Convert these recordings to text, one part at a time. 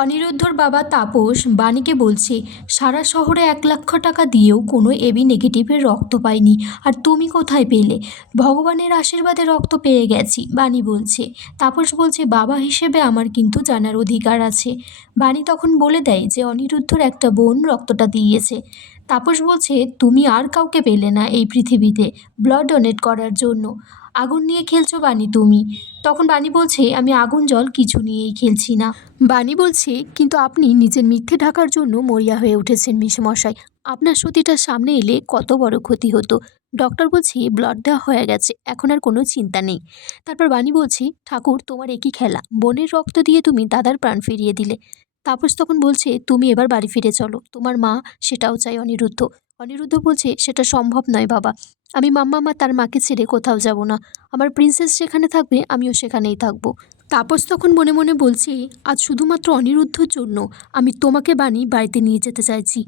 অনিরুদ্ধর বাবা তাপস বাণীকে বলছে, সারা শহরে 1,00,000 টাকা দিয়েও কোনো এবি নেগেটিভের রক্ত পায়নি, আর তুমি কোথায় পেলে? ভগবানের আশীর্বাদে রক্ত পেয়ে গেছি, বাণী বলছে। তাপস বলছে, বাবা হিসেবে আমার কিন্তু জানার অধিকার আছে। বাণী তখন বলে দেয় যে অনিরুদ্ধর একটা বোন রক্তটা দিয়েছে। তাপস বলছে, তুমি আর কাউকে পেলে না এই পৃথিবীতে ব্লাড ডোনেট করার জন্য। আগুন নিয়ে খেলছো বাণী তুমি। তখন বাণী বলছে, আমি আগুন জল কিছু নিয়েই খেলছি না। বাণী বলছে, কিন্তু আপনি নিজের মিথ্যে ঢাকার জন্য মরিয়া হয়ে উঠেছেন মেসোমশাই। আপনার সতীটার সামনে এলে কত বড় ক্ষতি হতো। ডক্টর বলছে ব্লাড দেওয়া হয়ে গেছে, এখন আর কোনো চিন্তা নেই। তারপর বাণী বলছে, ঠাকুর তোমার একই খেলা, বোনের রক্ত দিয়ে তুমি দাদার প্রাণ ফিরিয়ে দিলে। তাপস তখন বলছে, তুমি এবার বাড়ি ফিরে চলো, তোমার মা সেটাও চাই অনিরুদ্ধ। অনিরুদ্ধ বলছে, সেটা সম্ভব নয় বাবা, আমি মাম্মা তার মাকে ছেড়ে কোথাও যাব না। আমার প্রিন্সেস যেখানে থাকবে আমিও সেখানেই থাকবো। তাপস তখন মনে মনে বলছে, আজ শুধুমাত্র অনিরুদ্ধর জন্য আমি তোমাকে বাণী বাড়িতে নিয়ে যেতে চাইছি।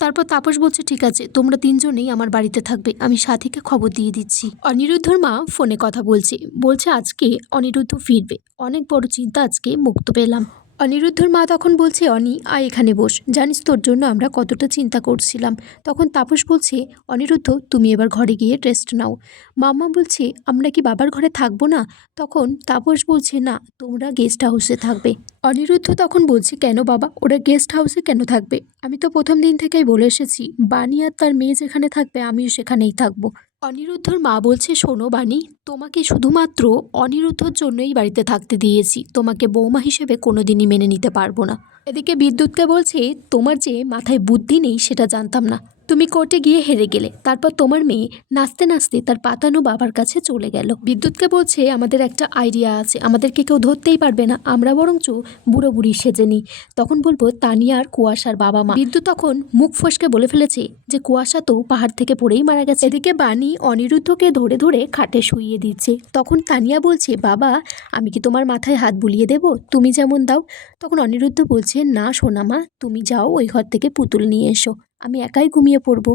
তারপর তাপস বলছে, ঠিক আছে, তোমরা তিনজনেই আমার বাড়িতে থাকবে, আমি সাথীকে খবর দিয়ে দিচ্ছি। অনিরুদ্ধর মা ফোনে কথা বলছে আজকে অনিরুদ্ধ ফিরবে, অনেক বড় চিন্তা আজকে মুক্ত পেলাম। অনিরুদ্ধর মা তখন বলছে, অনি আয় এখানে বস, জানিস তোর জন্য আমরা কতটা চিন্তা করছিলাম। তখন তাপস বলছে, অনিরুদ্ধ তুমি এবার ঘরে গিয়ে রেস্ট নাও। মাম্মা বলছে, আমরা কি বাবার ঘরে থাকবো না? তখন তাপস বলছে, না, তোমরা গেস্ট হাউসে থাকবে। অনিরুদ্ধ তখন বলছে, কেন বাবা, ওরা গেস্ট হাউসে কেন থাকবে? আমি তো প্রথম দিন থেকেই বলে এসেছি, বাণী আর তার মেয়ে যেখানে থাকবে আমিও সেখানেই থাকবো। অনিরুদ্ধর মা বলছে, শোনো বাণী, তোমাকে শুধুমাত্র অনিরুদ্ধর জন্যই বাড়িতে থাকতে দিয়েছি, তোমাকে বৌমা হিসেবে কোনোদিনই মেনে নিতে পারবো না। এদিকে বিদ্যুৎকে বলছে, তোমার যে মাথায় বুদ্ধি নেই সেটা জানতাম না, তুমি কোর্টে গিয়ে হেরে গেলে, তারপর তোমার মেয়ে নাচতে নাচতে তার পাতানো বাবার কাছে চলে গেল। বিদ্যুৎকে বলছে, আমাদের একটা আইডিয়া আছে, আমাদেরকে কেউ ধরতেই পারবে না, আমরা বরঞ্চ বুড়ো বুড়ি সেজে নিই, তখন বলবো তানিয়া আর কুয়াশার বাবা মা। বিদ্যুৎ তখন মুখ ফসকে বলে ফেলেছে যে কুয়াশা তো পাহাড় থেকে পড়েই মারা গেছে। এদিকে বাণী অনিরুদ্ধকে ধরে ধরে খাটে শুইয়ে দিচ্ছে। তখন তানিয়া বলছে, বাবা আমি কি তোমার মাথায় হাত বুলিয়ে দেব, তুমি যেমন দাও। তখন অনিরুদ্ধ বলছে, না সোনামা, তুমি যাও ওই ঘর থেকে পুতুল নিয়ে এসো, আমি একাই ঘুমিয়ে পড়বো।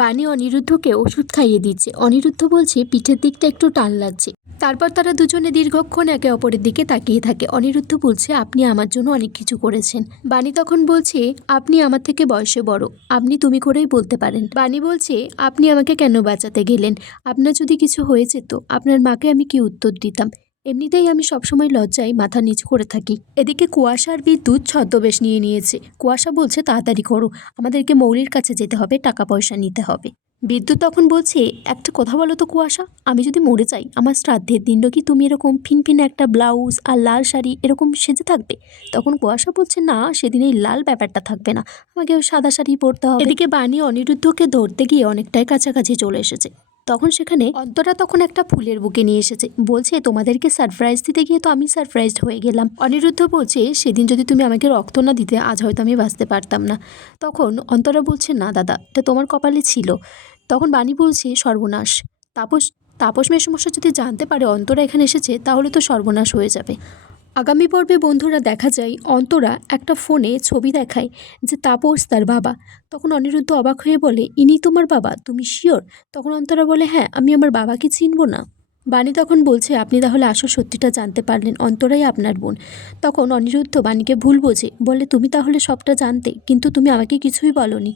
বাণী অনিরুদ্ধকে ওষুধ খাইয়ে দিচ্ছে। অনিরুদ্ধ বলছে, পিঠের দিকটা একটু টান লাগছে। তারপর তারা দুজনে দীর্ঘক্ষণ একে অপরের দিকে তাকিয়ে থাকে। অনিরুদ্ধ বলছে, আপনি আমার জন্য অনেক কিছু করেছেন। বাণী তখন বলছে, আপনি আমার থেকে বয়সে বড়, আপনি তুমি করেই বলতে পারেন। বাণী বলছে, আপনি আমাকে কেন বাঁচাতে গেলেন? আপনার যদি কিছু হয়েছে তো আপনার মাকে আমি কি উত্তর দিতাম? এমনিতেই আমি সবসময় লজ্জায় মাথা নিচু করে থাকি। এদিকে কুয়াশা আর বিদ্যুৎ ছদ্মবেশ নিয়ে নিয়েছে। কুয়াশা বলছে, তাড়াতাড়ি করো, আমাদেরকে মৌলির কাছে যেতে হবে, টাকা পয়সা নিতে হবে। বিদ্যুৎ তখন বলছে, একটা কথা বলো তো কুয়াশা, আমি যদি মরে যাই আমার শ্রাদ্ধের দিনও কি তুমি এরকম ফিনফিন একটা ব্লাউজ আর লাল শাড়ি এরকম সেজে থাকবে? তখন কুয়াশা বলছে, না, সেদিন এই লাল ব্যাপারটা থাকবে না, আমাকে ওই সাদা শাড়ি পরতে হবে। এদিকে বাণী অনিরুদ্ধকে ধরতে গিয়ে অনেকটাই কাছাকাছি চলে এসেছে। তখন সেখানে অন্তরা তখন একটা ফুলের বুকে নিয়ে এসেছে, বলছে, তোমাদেরকে সারপ্রাইজ দিতে গিয়ে তো আমি সারপ্রাইজড হয়ে গেলাম। অনিরুদ্ধ বলছে, সেদিন যদি তুমি আমাকে রক্ত না দিতে আজ হয়তো আমি বাঁচতে পারতাম না। তখন অন্তরা বলছে, না দাদা, এটা তোমার কপালে ছিল। তখন বাণী বলছে, সর্বনাশ। তাপস তাপস মেসমশাই যদি জানতে পারে অন্তরা এখানে এসেছে তাহলে তো সর্বনাশ হয়ে যাবে। আগামী পর্বে বন্ধুরা দেখা যায় অন্তরা একটা ফোনে ছবি দেখায় যে তাপস তার বাবা। তখন অনিরুদ্ধ অবাক হয়ে বলে, ইনি তোমার বাবা, তুমি শিওর? তখন অন্তরা বলে, হ্যাঁ, আমি আমার বাবাকে চিনব না? বাণী তখন বলছে, আপনি তাহলে আসল সত্যিটা জানতে পারলেন, অন্তরাই আপনার বোন। তখন অনিরুদ্ধ বাণীকে ভুল বোঝে, বলে, তুমি তাহলে সবটা জানতে, কিন্তু তুমি আমাকে কিছুই বলনি।